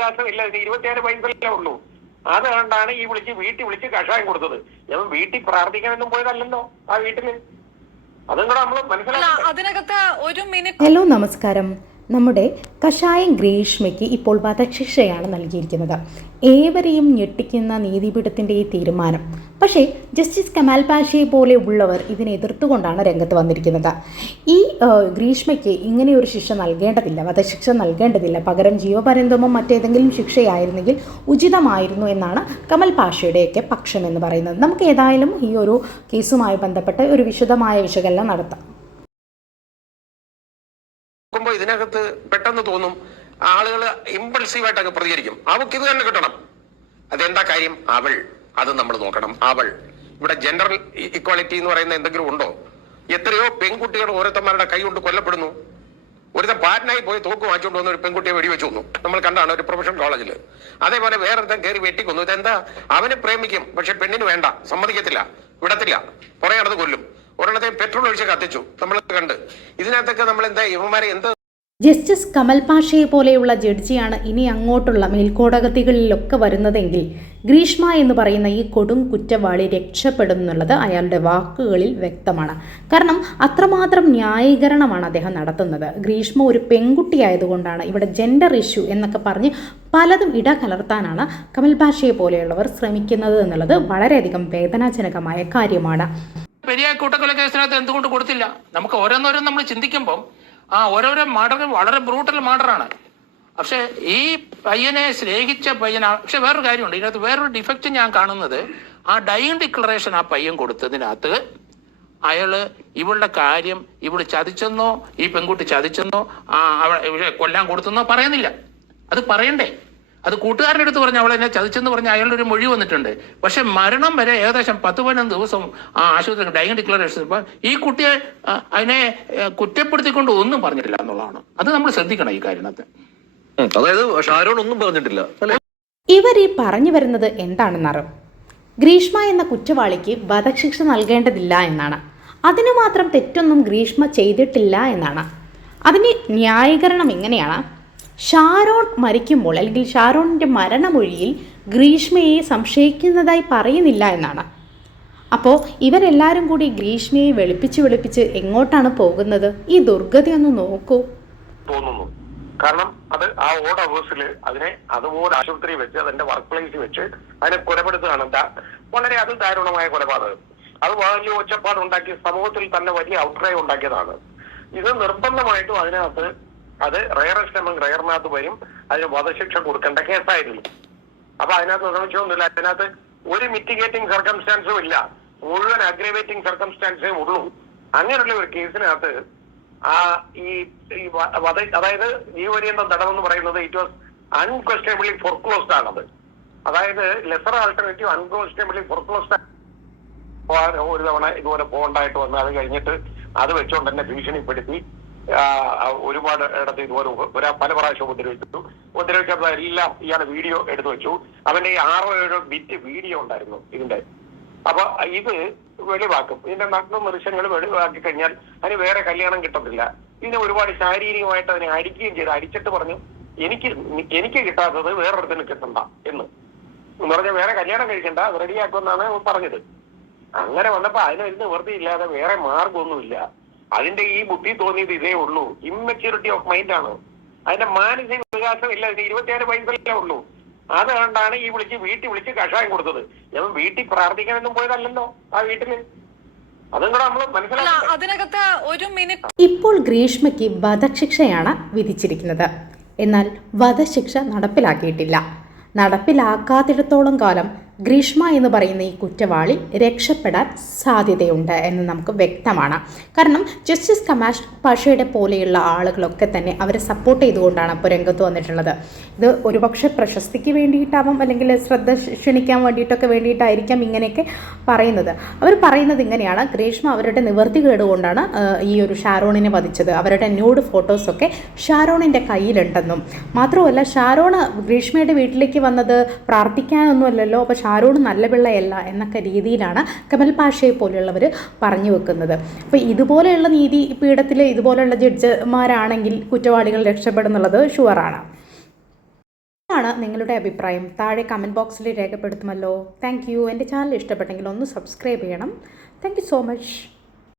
വികാസം ഇല്ല വയസ്സല്ലേ ഉള്ളൂ. അത് കണ്ടാണ് ഈ വിളിച്ച് വീട്ടിൽ വിളിച്ച് കഷായം കൊടുത്തത്. ഞാൻ വീട്ടിൽ പ്രാർത്ഥിക്കാനൊന്നും പോയതല്ലല്ലോ ആ വീട്ടിൽ. അതും കൂടെ നമ്മൾ മനസ്സിലാക്കി. മനസ്സിലാക്കണം ഒരു മിനിറ്റ് ഹലോ നമസ്കാരം. നമ്മുടെ കഷായം ഗ്രീഷ്മയ്ക്ക് ഇപ്പോൾ വധശിക്ഷയാണ് നൽകിയിരിക്കുന്നത്. ഏവരെയും ഞെട്ടിക്കുന്ന നീതിപീഠത്തിന്റെ ഈ തീരുമാനം. പക്ഷേ ജസ്റ്റിസ് കമാൽ പാഷയെ പോലെ ഉള്ളവർ ഇതിനെ എതിർത്തുകൊണ്ടാണ് രംഗത്ത് വന്നിരിക്കുന്നത്. ഈ ഗ്രീഷ്മയ്ക്ക് ഇങ്ങനെയൊരു ശിക്ഷ നൽകേണ്ടതില്ല വധശിക്ഷ നൽകേണ്ടതില്ല. പകരം ജീവപര്യന്തമോ മറ്റേതെങ്കിലും ശിക്ഷയായിരുന്നെങ്കിൽ ഉചിതമായിരുന്നു എന്നാണ് കമൽ പാഷയുടെയൊക്കെ പക്ഷം എന്ന് പറയുന്നത്. നമുക്ക് ഏതായാലും ഈ ഒരു കേസുമായി ബന്ധപ്പെട്ട് ഒരു വിശദമായ വിശകലനം നടത്താം. നോക്കുമ്പോ ഇതിനകത്ത് പെട്ടെന്ന് തോന്നും ആളുകൾ ഇമ്പൾസീവായിട്ട് അങ്ങ് പ്രതികരിക്കും. അവൾക്ക് ഇത് തന്നെ കിട്ടണം. അതെന്താ കാര്യം? അവൾ. അത് നമ്മൾ നോക്കണം. അവൾ. ഇവിടെ ജെൻഡർ ഇക്വാളിറ്റി എന്ന് പറയുന്ന എന്തെങ്കിലും ഉണ്ടോ? എത്രയോ പെൺകുട്ടികൾ ഓരോരുത്തന്മാരുടെ കൈ കൊണ്ട് കൊല്ലപ്പെടുന്നു. ഒരുത്തം പാറ്റനായി പോയി തോക്ക് വാങ്ങിച്ചുകൊണ്ട് വന്ന ഒരു പെൺകുട്ടിയെ വെടിവെച്ചു കൊന്നു. നമ്മൾ കണ്ടാണ് ഒരു പ്രൊഫഷണൽ കോളേജിൽ അതേപോലെ വേറൊരുത്തൻ കയറി വെട്ടിക്കൊന്നു. ഇതെന്താ? അവനെ പ്രേമിക്കും. പക്ഷെ പെണ്ണിന് വേണ്ട. സമ്മതിക്കത്തില്ല. വിടത്തില്ല. പുറകെ നടന്ന് കൊല്ലും. ഒരെണ്ണത്തെ പെട്രോൾ ഒഴിച്ച് കത്തിച്ചു. നമ്മൾ കണ്ട്. ഇതിനകത്തൊക്കെ നമ്മൾ എന്താ ഇവന്മാരെ എന്ത് ജസ്റ്റിസ് കമൽ പാഷയെ പോലെയുള്ള ജഡ്ജിയാണ് ഇനി അങ്ങോട്ടുള്ള മേൽക്കോടതികളിലൊക്കെ വരുന്നതെങ്കിൽ ഗ്രീഷ്മ എന്ന് പറയുന്ന ഈ കൊടും കുറ്റവാളി രക്ഷപ്പെടും എന്നുള്ളത് അയാളുടെ വാക്കുകളിൽ വ്യക്തമാണ്. കാരണം അത്രമാത്രം ന്യായീകരണമാണ് അദ്ദേഹം നടത്തുന്നത്. ഗ്രീഷ്മ ഒരു പെൺകുട്ടിയായതുകൊണ്ടാണ് ഇവിടെ ജെൻഡർ ഇഷ്യൂ എന്നൊക്കെ പറഞ്ഞ് പലതും ഇടകലർത്താനാണ് കമൽ പാഷയെ പോലെയുള്ളവർ ശ്രമിക്കുന്നത് എന്നുള്ളത് വളരെയധികം വേദനാജനകമായ കാര്യമാണ്. പെരിയ കൂട്ടക്കൊല കേസിനകത്ത് എന്തുകൊണ്ട് കൊടുത്തില്ല? നമുക്ക് ഓരോന്നോരോന്ന് നമ്മൾ ചിന്തിക്കുമ്പം ആ ഓരോരോ മർഡർ വളരെ ബ്രൂട്ടൽ മർഡറാണ് പക്ഷെ ഈ പയ്യനെ സ്നേഹിച്ച പയ്യനാ പക്ഷെ വേറൊരു കാര്യമുണ്ട്. ഇതിനകത്ത് വേറൊരു ഡിഫക്റ്റ് ഞാൻ കാണുന്നത് ആ ഡൈൻ ഡിക്ലറേഷൻ ആ പയ്യൻ കൊടുത്തതിനകത്ത് അയാൾ ഇവളുടെ കാര്യം ഇവൾ ചതിച്ചെന്നോ ഈ പെൺകുട്ടി ചതിച്ചെന്നോ ആ അവളെ കൊല്ലാൻ കൊടുത്തെന്നോ പറയുന്നില്ല. അത് പറയണ്ടേ? അത് കൂട്ടുകാരന്റെ അടുത്ത് പറഞ്ഞ അവളെന്നെ ചതിച്ചെന്ന് പറഞ്ഞ അയാളുടെ ഒരു മൊഴി വന്നിട്ടുണ്ട്. പക്ഷെ മരണം വരെ ഏകദേശം പത്ത് പതിനൊന്ന് ദിവസം ആ ആശുപത്രി ഡൈങ് ഡിക്ലറേഷൻ ഇപ്പം ഈ കുട്ടിയെ അതിനെ കുറ്റപ്പെടുത്തിക്കൊണ്ട് ഒന്നും പറഞ്ഞിട്ടില്ല എന്നുള്ളതാണ്. അത് നമ്മൾ ശ്രദ്ധിക്കണം ഈ കാര്യത്തിനകത്ത്. അതായത് ഷാരോൺ ഒന്നും പറഞ്ഞിട്ടില്ല. ഇവർ ഈ പറഞ്ഞു വരുന്നത് എന്താണെന്നറിയും ഗ്രീഷ്മ എന്ന കുറ്റവാളിക്ക് വധശിക്ഷ നൽകേണ്ടതില്ല എന്നാണ്. അതിനു മാത്രം തെറ്റൊന്നും ഗ്രീഷ്മ ചെയ്തിട്ടില്ല എന്നാണ്. അതിന് ന്യായീകരണം എങ്ങനെയാണ്? ഷാരോൺ മരിക്കുമ്പോൾ അല്ലെങ്കിൽ ഷാരോണിന്റെ മരണമൊഴിയിൽ ഗ്രീഷ്മയെ സംശയിക്കുന്നതായി പറയുന്നില്ല എന്നാണ്. അപ്പോൾ ഇവരെല്ലാവരും കൂടി ഗ്രീഷ്മയെ വെളുപ്പിച്ച് വെളുപ്പിച്ച് എങ്ങോട്ടാണ് പോകുന്നത്? ഈ ദുർഗതി ഒന്ന് നോക്കൂ. തോന്നുന്നു. കാരണം അത് ആ ഓട് ഹൗസിൽ അതിനെ അതുപോലെ ആശുപത്രി വെച്ച് അതിന്റെ വർക്ക് പ്ലേസിൽ വെച്ച് അതിനെ കൊലപ്പെടുത്തുകയാണ്. വളരെ അത് ദാരുണമായ കൊലപാതകം. അത് വലിയ ഒച്ചപ്പാട് ഉണ്ടാക്കി സമൂഹത്തിൽ തന്നെ വലിയ അഭിപ്രായം ഉണ്ടാക്കിയതാണ്. ഇത് നിർബന്ധമായിട്ടും അതിനകത്ത് അത് റയറസ്റ്റ് എമംഗ് റയറിനകത്ത് വരും. അതിന് വധശിക്ഷ കൊടുക്കേണ്ട കേസായിരുന്നു. അപ്പൊ അതിനകത്ത് സംശയമൊന്നുമില്ല. അതിനകത്ത് ഒരു മിറ്റിഗേറ്റിംഗ് സർക്കംസ്റ്റാൻസും ഇല്ല. മുഴുവൻ അഗ്രവേറ്റിംഗ് സർക്കംസ്റ്റാൻസേ ഉള്ളൂ. അങ്ങനെയുള്ള ഒരു കേസിനകത്ത് ആ ഈ വധ അതായത് ജീവപര്യന്തം തടവെന്ന് പറയുന്നത് ഇറ്റ് വാസ് അൺക്വസ്റ്റബിളി ഫോർക്ലോസ്ഡ് ആണത്. അതായത് ലെസർ ആൾട്ടർനേറ്റീവ് അൺക്വസ്റ്റബിളി ഫോർക്ലോസ്ഡ് ഒരു തവണ ഇതുപോലെ പോകണ്ടായിട്ട് വന്ന് അത് കഴിഞ്ഞിട്ട് അത് വെച്ചുകൊണ്ട് തന്നെ ഭീഷണിപ്പെടുത്തി. ഒരുപാട് ഇടത്ത് ഇതുപോലെ പല പ്രാവശ്യം ഉപദ്രവിച്ചു. ഉപദ്രവിച്ചപ്പോൾ എല്ലാം ഇയാൾ വീഡിയോ എടുത്തു വെച്ചു. അവന്റെ ആറോ ഏഴോ ബിറ്റ് വീഡിയോ ഉണ്ടായിരുന്നു ഇതിന്റെ അപ്പൊ ഇത് വെളിവാക്കും. ഇതിന്റെ നഗ്ന ദൃശ്യങ്ങൾ വെളിവാക്കി കഴിഞ്ഞാൽ അതിന് വേറെ കല്യാണം കിട്ടത്തില്ല. ഇതിനെ ഒരുപാട് ശാരീരികമായിട്ട് അതിനെ അടിക്കുകയും ചെയ്ത്. അടിച്ചിട്ട് പറഞ്ഞു എനിക്ക് എനിക്ക് കിട്ടാത്തത് വേറൊരുത്തിന് കിട്ടണ്ട എന്ന്. എന്ന് പറഞ്ഞാൽ വേറെ കല്യാണം കഴിക്കണ്ട റെഡിയാക്കുമെന്നാണ് പറഞ്ഞത്. അങ്ങനെ വന്നപ്പോ അതിനൊരു നിവൃത്തിയില്ലാതെ വേറെ മാർഗമൊന്നുമില്ല അതിന്റെ ഈ ബുദ്ധി തോന്നിയത് ഇതേ ഉള്ളൂ. ഇമ്മച്യൂരിറ്റി ഓഫ് മൈൻഡ് ആണ്. അതിന്റെ മാനസിക വികാസം ഇല്ല. അതിന്റെ ഇരുപത്തിയാറ് വയസ്സല്ലേ ഉള്ളൂ. അത് കണ്ടാണ് ഈ വിളിച്ച് വീട്ടിൽ വിളിച്ച് കഷായം കൊടുത്തത്. ഞാൻ വീട്ടിൽ പ്രാർത്ഥിക്കാനൊന്നും പോയതല്ലല്ലോ ആ വീട്ടിൽ. അതിനകത്ത് ഒരു മിനിറ്റ് ഇപ്പോൾ ഗ്രീഷ്മയ്ക്ക് വധശിക്ഷയാണ് വിധിച്ചിരിക്കുന്നത്. എന്നാൽ വധശിക്ഷ നടപ്പിലാക്കിയിട്ടില്ല. നടപ്പിലാക്കാത്തിടത്തോളം കാലം ഗ്രീഷ്മ എന്ന് പറയുന്ന ഈ കുറ്റവാളി രക്ഷപ്പെടാൻ സാധ്യതയുണ്ട് എന്ന് നമുക്ക് വ്യക്തമാണ്. കാരണം ജസ്റ്റിസ് കമാഷ് പാഷയുടെ പോലെയുള്ള ആളുകളൊക്കെ തന്നെ അവരെ സപ്പോർട്ട് ചെയ്തുകൊണ്ടാണ് ഇപ്പോൾ രംഗത്ത് വന്നിട്ടുള്ളത്. ഇത് ഒരുപക്ഷെ പ്രശസ്തിക്ക് വേണ്ടിയിട്ടാവാം അല്ലെങ്കിൽ ശ്രദ്ധ ക്ഷണിക്കാൻ വേണ്ടിയിട്ടൊക്കെ വേണ്ടിയിട്ടായിരിക്കാം ഇങ്ങനെയൊക്കെ പറയുന്നത്. അവർ പറയുന്നത് ഇങ്ങനെയാണ് ഗ്രീഷ്മ അവരുടെ നിവൃത്തി കേടുകൊണ്ടാണ് ഈ ഒരു ഷാരോണിനെ വധിച്ചത്. അവരുടെ ന്യൂഡ് ഫോട്ടോസൊക്കെ ഷാരോണിന്റെ കയ്യിലുണ്ടെന്നും. മാത്രമല്ല ഷാരോണ് ഗ്രീഷ്മയുടെ വീട്ടിലേക്ക് വന്നത് പ്രാർത്ഥിക്കാനൊന്നുമല്ലല്ലോ അപ്പോൾ ഷാരോൺ നല്ല പിള്ളയല്ല എന്നൊക്കെ രീതിയിലാണ് കമൽ പാഷയെ പോലെയുള്ളവർ പറഞ്ഞു വെക്കുന്നത്. അപ്പോൾ ഇതുപോലെയുള്ള നീതി പീഠത്തിൽ ഇതുപോലെയുള്ള ജഡ്ജിമാരാണെങ്കിൽ കുറ്റവാളികൾ രക്ഷപ്പെടുന്നുള്ളത് ഷുവറാണ്. ാണ് നിങ്ങളുടെ അഭിപ്രായം. താഴെ കമന്റ് ബോക്സിൽ രേഖപ്പെടുത്തുമല്ലോ. താങ്ക് യു എന്റെ ചാനൽ ഇഷ്ടപ്പെട്ടെങ്കിൽ ഒന്ന് സബ്സ്ക്രൈബ് ചെയ്യണം. Thank so much